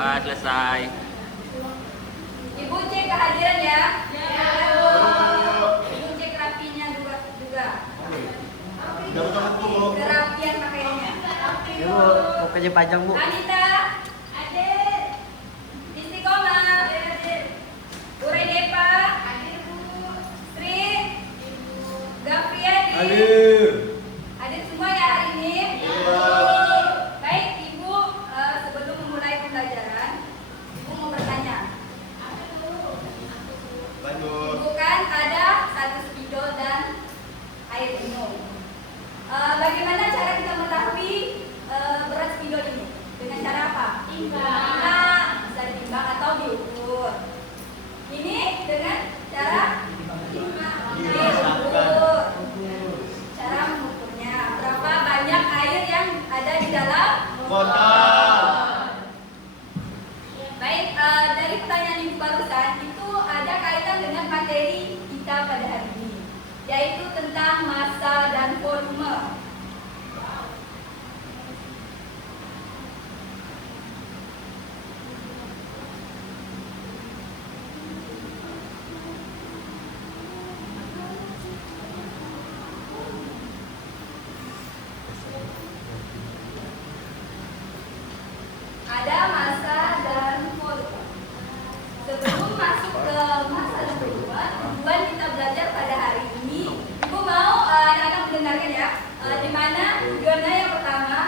Selesai. Ibu cek kehadiran ya. Ibu cek rapinya juga. Kerapian pakaiannya. Ibu mau kerja panjang, Bu. Anita, Adit, Istiqomah, Urai Depa, Sri, Gapriadi, Adit semua ya hari ini. Baik, Ibu sebelum memulai pembelajaran, Ibu mau bertanya. Ibu kan ada 1 spidol dan air minum. Bagaimana cara kita mengetahui berat spidol ini? Dengan cara apa? Timbang. Bisa ditimbang atau diukur. Ini dengan cara diukur. Cara mengukurnya. Berapa banyak air yang ada di dalam botol? Baik, dari pertanyaan Ibu barusan itu ada kaitan dengan materi kita pada hari ini, yaitu tentang massa dan volume. Ada massa dan volume. Sebelum masuk ke massa dan volume, tujuan kita belajar pada hari ini, Ibu mau anak-anak mendengarkan ya, di mana tujuannya yang pertama,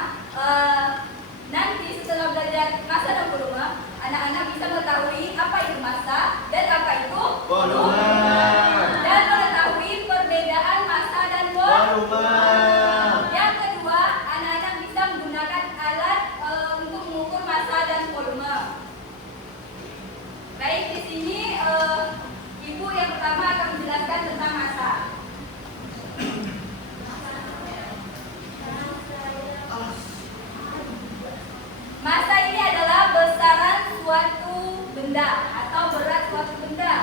nanti setelah belajar massa dan volume, anak-anak bisa mengetahui apa itu massa dan apa itu volume, dan mengetahui perbedaan massa dan volume. Yang kedua, anak-anak bisa menggunakan alat untuk mengukur massa dan volume. Baik, di sini Ibu yang pertama akan menjelaskan tentang massa. Massa ini adalah besaran suatu benda atau berat suatu benda.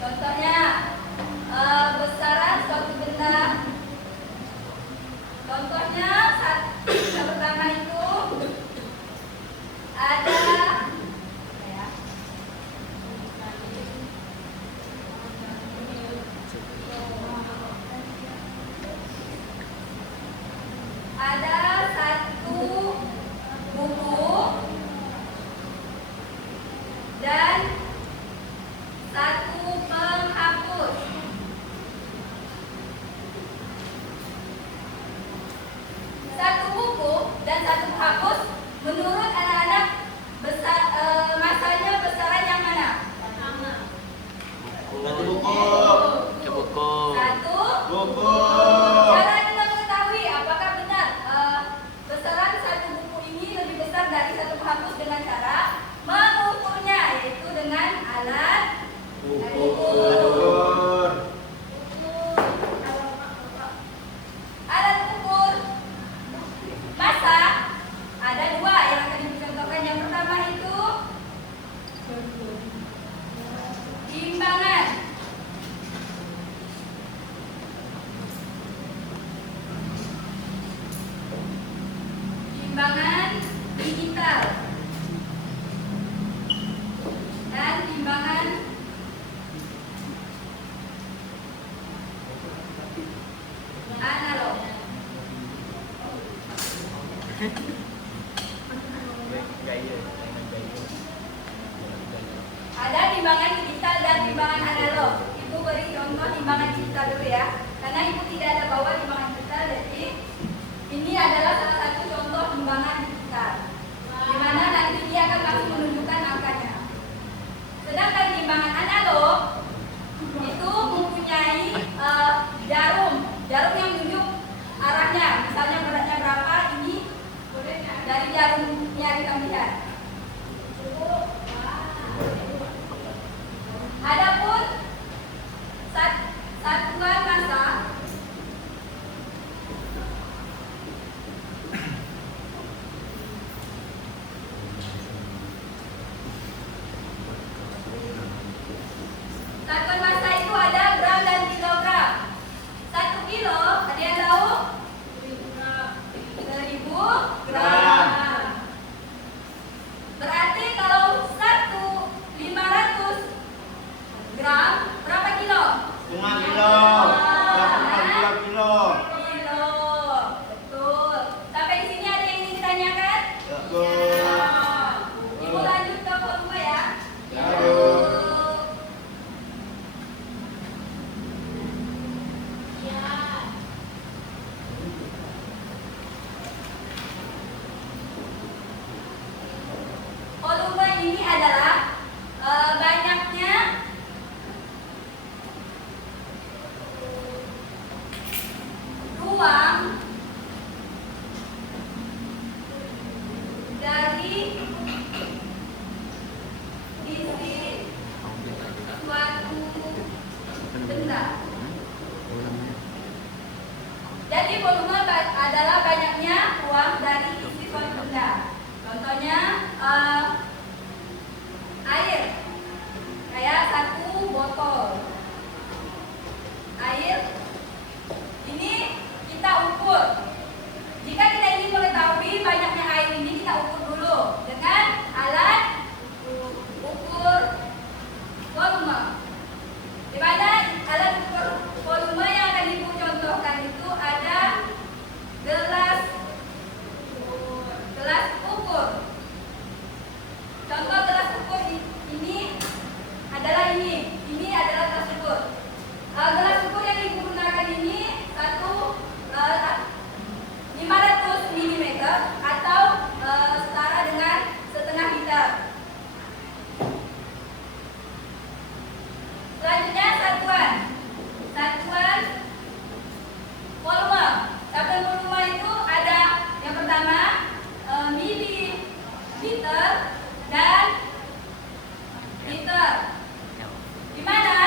Contohnya, besaran suatu benda. Contohnya, yang pertama itu ada satu buku dan satu penghapus. Satu buku dan satu penghapus, menurut anak-anak masanya besaran yang mana? Satu buku. Satu buku. Cara kita mengetahui apakah benar besaran satu buku ini lebih besar dari satu penghapus dengan cara mengukurnya, yaitu dengan alat ukur. Alat ukur massa ada 2 yang akan dicontohkan. Yang pertama itu timbangan. Timbangan digital dan timbangan analog. Ada timbangan digital dan timbangan analog. Ibu beri contoh timbangan digital dulu ya, karena Ibu tidak ada bawa timbangan digital, jadi ini adalah salah satu contoh timbangan digital, di mana nanti dia akan langsung menunjukkan angkanya. Sedangkan timbangan analog itu mempunyai jarum yang menunjuk arahnya. Misalnya beratnya berapa, ini dari jarumnya kita lihat. Adapun satuan massa benda. Jadi volume adalah banyaknya uang dari isi suatu benda. Contohnya air, kayak 1 botol air. Ini kita ukur. Jika kita ingin mengetahui banyaknya air ini, kita ukur dulu dengan alat ukur volume. Di mana alat ukur volume yang akan ibu contohkan itu ada gelas ukur. Contoh gelas ukur ini adalah ini adalah gelas ukur. Gelas ukur yang ibu gunakan ini 500 mm atau setara dengan setengah liter. Selanjutnya satuan volume. Satuan volume itu ada yang pertama mililiter dan liter. Di mana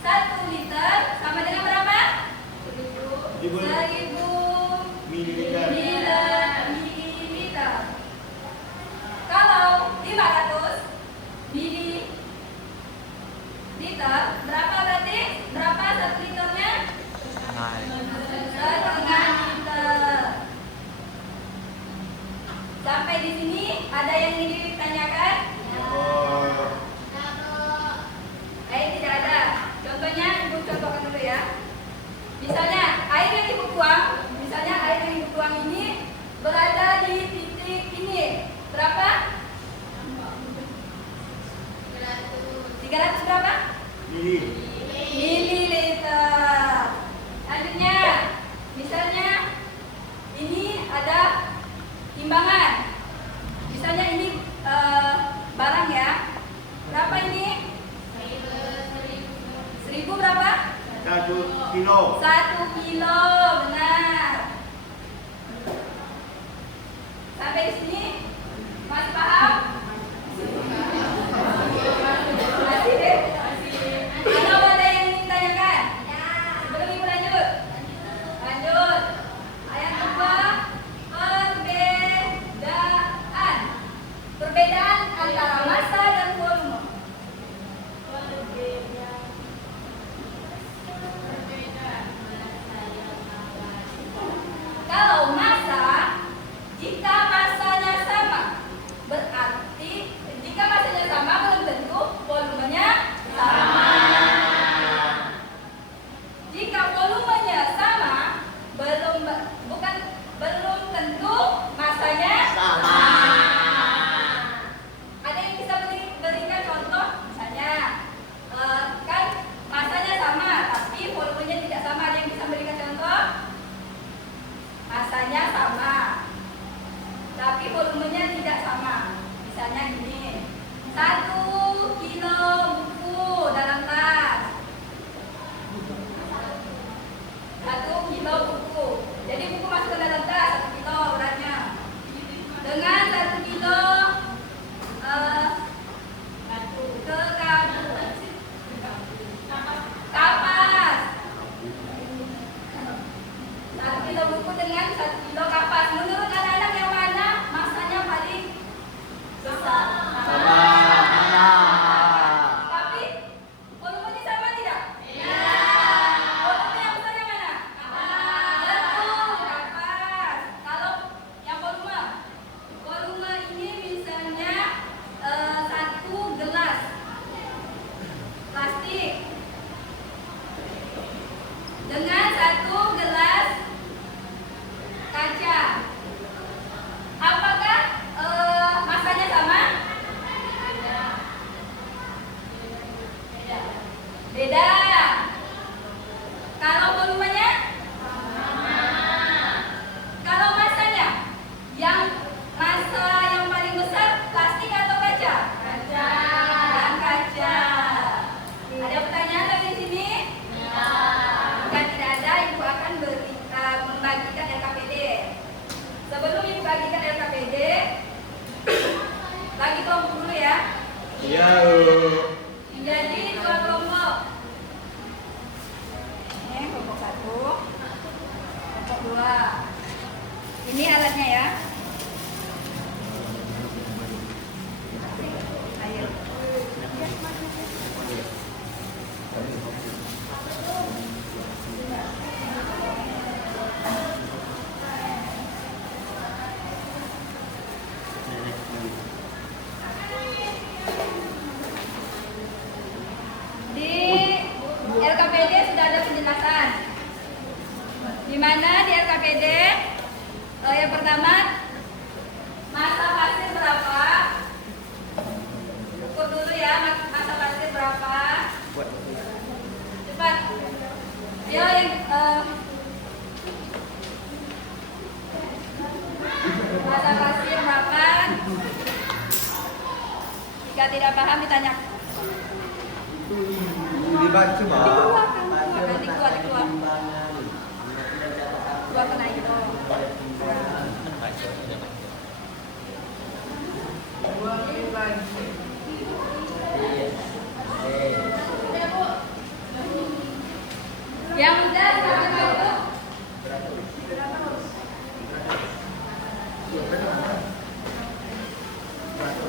1 liter sama dengan berapa? 1000 mililiter. Kalau 500 mililiter, berapa berarti? Berapa 1 liternya? Setengah liter. Sampai di sini ada yang ingin ditanyakan? Tidak ada. Contohnya ibu contohkan dulu ya. Misalnya air yang ibu tuang ini berada di titik ini. Berapa? 300 berapa? Mililiter. Selanjutnya, misalnya ini ada timbangan. Misalnya ini barang ya. Berapa ini? 1000 berapa? 1 kilo. 1 kilo, benar. Sampai di sini masih paham? Masih deh. Atau ada yang ingin ditanyakan? Sebelum ibu lanjut. Ayat 2, perbedaan antara massa dan volume. Kalau massa, jika massanya sama, berarti jika massanya sama belum tentu volumenya sama. Jika volumenya sama, belum tentu massanya sama. Ada yang bisa berikan contoh? Misalnya, kan massanya sama, tapi volumenya tidak sama. Ada yang bisa berikan contoh? Masanya sama, tapi volumenya tidak sama. Misalnya gini, 1 kilo buku dalam tas. 1 kilo buku. Jadi buku masuk ke dalam tas 1 kilo beratnya. Dengan 1 kilo kapas. 1 kilo buku dengan 1 kilo kapas. Menurut anak-anak yang mana masanya paling besar? Sama. Tapi volumenya sama tidak? Iya. Volume yang besar yang mana? Betul, kapas. Kalau yang volume ini misalnya 1 gelas plastik dengan 1 gelas kaca. Apakah masanya sama? Beda. Kalau volumenya? Kalau masanya? Yang massa yang paling besar plastik atau kaca? Kaca. Yang kaca. Ada pertanyaan lagi di sini? Jika tidak ada, ibu akan membagikan LKPD. Sebelum ibu bagikan LKPD, bagi kelompok dulu ya. Iya. Jadi 2 kelompok. Ini alatnya ya. Ayo. Di LKPD sudah ada penjelasan. Di mana di LKPD yang pertama masa pasir berapa? Ukur dulu ya masa pasir berapa? Cepat. Dia yang masa pasir berapa? Jika tidak paham ditanya. Dibaca Dikeluar. Dua kena itu. Yang muda silakan masuk.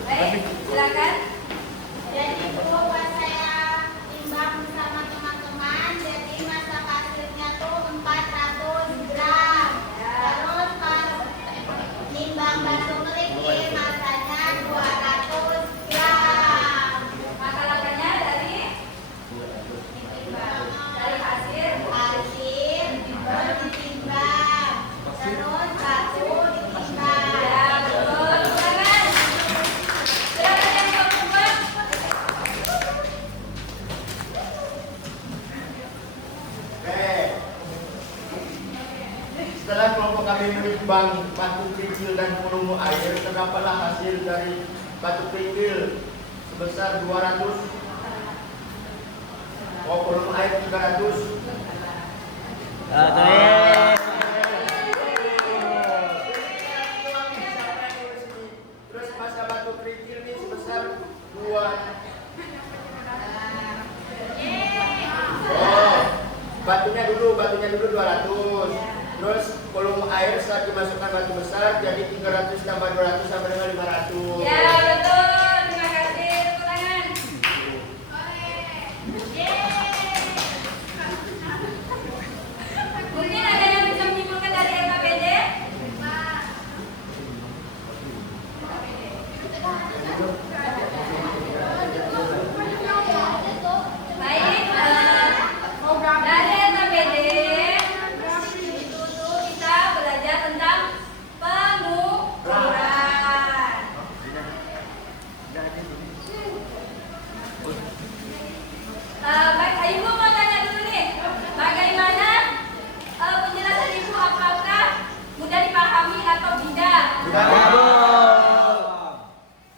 Baik, silakan. Jadi buat saya timbang bersama teman-teman, jadi masa pasirnya tuh 400 gram. Terus pas timbang batu kerikil masanya 200 gram. Masa langkahnya dari pasir. Pasir terus ditimbang, terus batu ditimbang. Ya, betul. Silakan. Silakan yang keempat. Oke. Setelah kelompok kami menimbang batu kerikil dan volume air, terdapatlah hasil dari batu kerikil sebesar 200. Volume air 300. Terus masa batu kerikil ini sebesar 2. Oh, batunya dulu 200. Terus volume air saat dimasukkan batu besar jadi 300 tambah 200 sama dengan 500. Ya, betul. Terima kasih. Tepuk tangan. Mungkin ada yang bisa menyimpulkan dari LKPD? Baik, dari LKPD dulu kita belajar tentang pengukuran. Baik, Ibu mau tanya dulu nih, bagaimana penjelasan Ibu, apakah mudah dipahami atau tidak?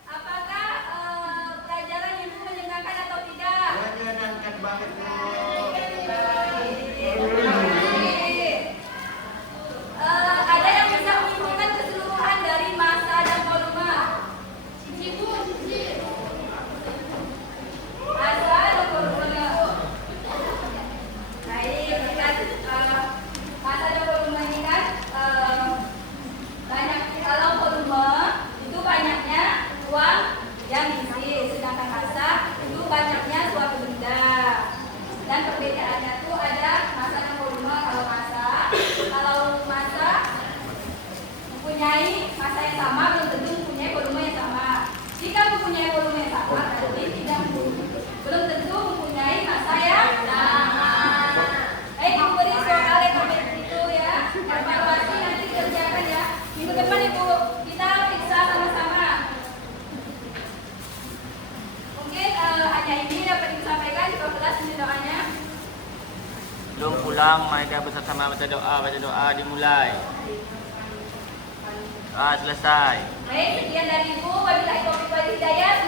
Apakah pelajaran Ibu menyenangkan atau tidak? Menyenangkan banget, Bu. Ada yang bisa menyimpulkan keseluruhan dari massa dan volume? Massa dan volume. Baik, kita massa dan volume ini kan banyak. Kalau volume itu banyaknya uang yang diisi, sedangkan massa itu banyaknya suatu benda. Dan perbedaannya tuh ada massa dan volume. Kalau massa mempunyai massa yang sama, belum tentu mempunyai volume yang sama. Jika mempunyai volume yang sama, berarti belum tentu mempunyai massa yang sama. Baik, Ibu beri soal yang itu ya. Evaluasi nanti dikerjakan ya. Minggu depan Ibu kita periksa sama-sama. Mungkin hanya ini dapat Ibu sampaikan di kelas ini doanya. Belum pulang, mereka bersama baca doa dimulai. Selesai. Baik, sekian dari Ibu. Wabillahi taufiq wal hidayah.